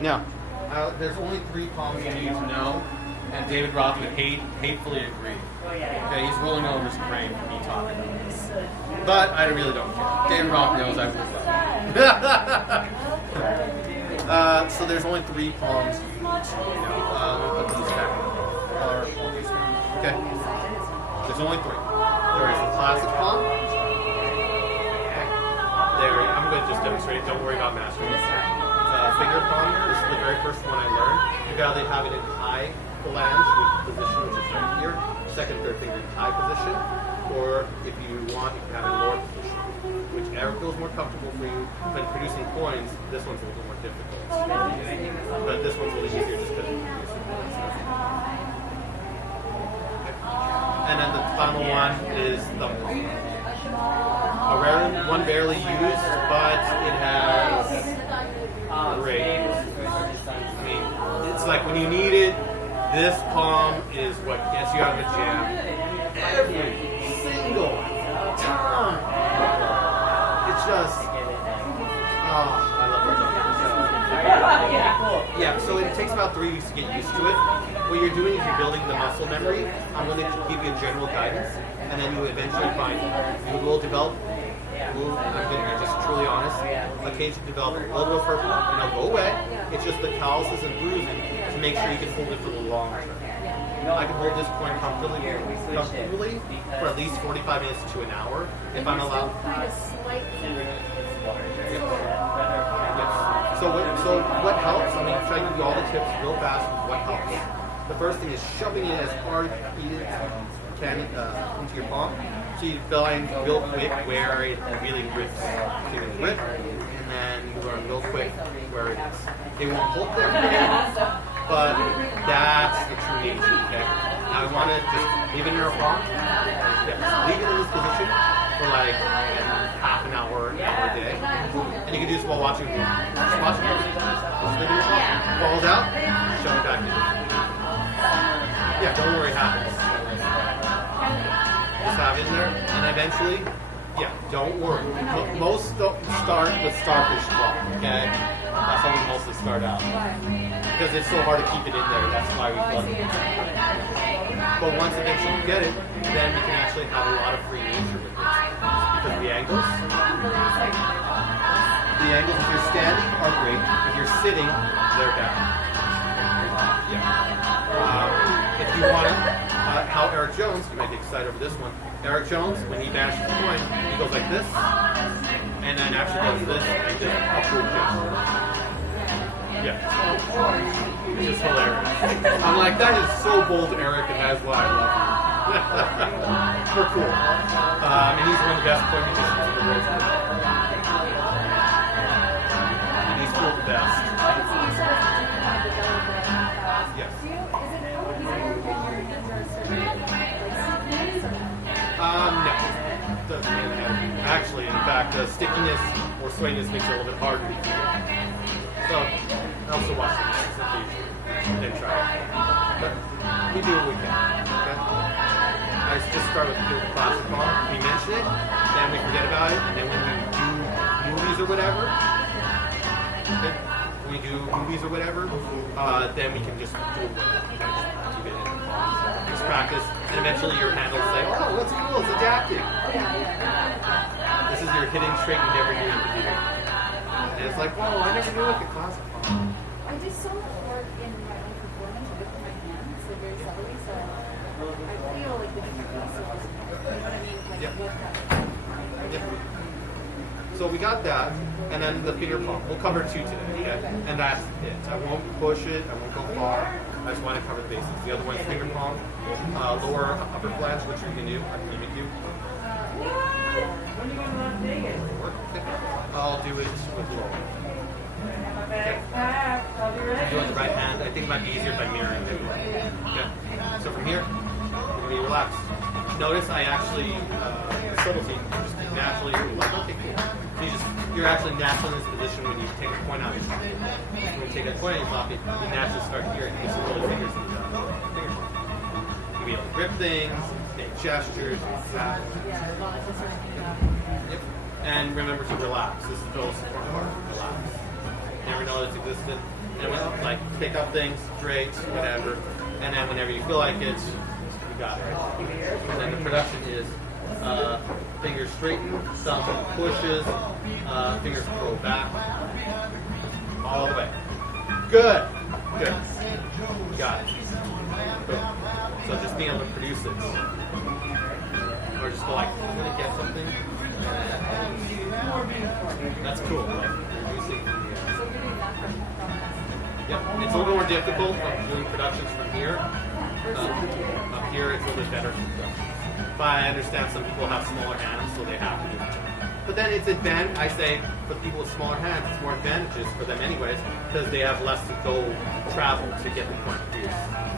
Now, there's only 3 palms you need to know, and David Roth would hatefully agree. Okay, he's rolling over his grave for me talking about this. But I really don't care. David Roth knows I will. So there's only 3 palms you need to know. Let me put these back on these. Okay? There's only 3. There is the classic palm. There, I'm going to just demonstrate it. Don't worry about mastering it. Finger palm. This is the very first one I learned. You can either have it in high phalange position, which is right here, second, third finger in high position, or if you want, you can have it in lower position. Whichever feels more comfortable for you. When producing coins, this one's a little more difficult. But this one's a little easier just because and then the final one is the palm. A rare one, barely used, but it has great. I mean, it's like when you need it, this palm is what gets you out of the jam every single time. It's just, I love it. Yeah, so it takes about 3 weeks to get used to it. What you're doing is you're building the muscle memory. I'm going to give you a general guidance, and then you eventually find you will develop. I'm going to be just truly honest. Occasionally develop a little bit of purple, and it'll go away. It's just the calluses and bruising to make sure you can hold it for the long term. I can hold this coin comfortably for at least 45 minutes to an hour if I'm allowed. So what helps? I'm going to try to give you all the tips real fast. What helps? The first thing is shoving it as hard as you can into your palm, so you find real quick where it really rips. So you can rip, and then you learn real quick where it is. It won't hold there, but that's the true nature. Okay. Now I want to just leave it in your palm. Yeah, leave it in this position for like half an hour, a day, and you can do this while watching a movie. Just watch a movie. Just leave it in your palm. Falls out, shove it back in. Yeah, don't worry, it happens. Just have it in there, and eventually, yeah, don't worry. Most don't start with starfish claw, okay? That's how we mostly start out. Because it's so hard to keep it in there, that's why we plug it. But once eventually you get it, then you can actually have a lot of free nature with it. Because the angles if you're standing are great, if you're sitting, they're bad. Yeah. If you want how Eric Jones, you might be excited over this one. Eric Jones, when he bashes the coin, he goes like this, and then actually does this, and just upward gesture. Yeah. It's just hilarious. I'm like, that is so bold, Eric, and that's why I love you. We're cool. And he's one of the best coin magicians in the world. And he's cool the best. Yes. No. Doesn't really matter. Actually, in fact, stickiness or sweatiness makes it a little bit harder to keep it. So, I also watch the videos occasionally and then try it. But we do what we can. Okay? I just start with the classic palm. We mention it, then we forget about it, and then when we do movies or whatever, then we can just do it with it. Keep it in the palm. Just practice, and eventually your hand will say, oh, what's cool, it's adapting. This is your hidden trait you never knew you could do. And it's like, whoa, I never knew it could classic palm. I do so much work in my own performance with my hands, like very subtly, so I feel like the different pieces, you know what I mean? Like what happened. Yeah. So we got that, and then the finger palm. We'll cover 2 today, okay? And that's it. I won't push it, I won't go far. I just want to cover the basics. The other one's finger palm, lower upper flange, which you can do. I can mimic you. I'll do it with lower. Okay. Do it with the right hand. I think it might be easier by mirroring it. Okay. So from here, we're going to be relaxed. Notice I actually, subtlety, just naturally, you're like, okay, cool. So you're actually naturally in this position when you take a coin out of your pocket. When you take a coin out of your pocket, you naturally start here and you just roll your fingers in the finger. You'll be able to grip things, make gestures, tap. Yep. And remember to relax. This is the most important part. Relax. Never know it's existed. and when, like pick up things, great, whatever. And then whenever you feel like it, you got it. And then the production is fingers straighten, thumb pushes, fingers curl back, all the way. Good. Good. Got it. Boom. So just being able to produce it. Or just go like, I'm gonna get something. That's cool. Like producing. So you're doing that from Yeah, it's a little more difficult from doing productions from here. Up here, it's a little bit better. But I understand some people have smaller hands, so they have to do it. But then it's I say, for people with smaller hands, it's more advantageous for them anyways, because they have less to go travel to get the point produced.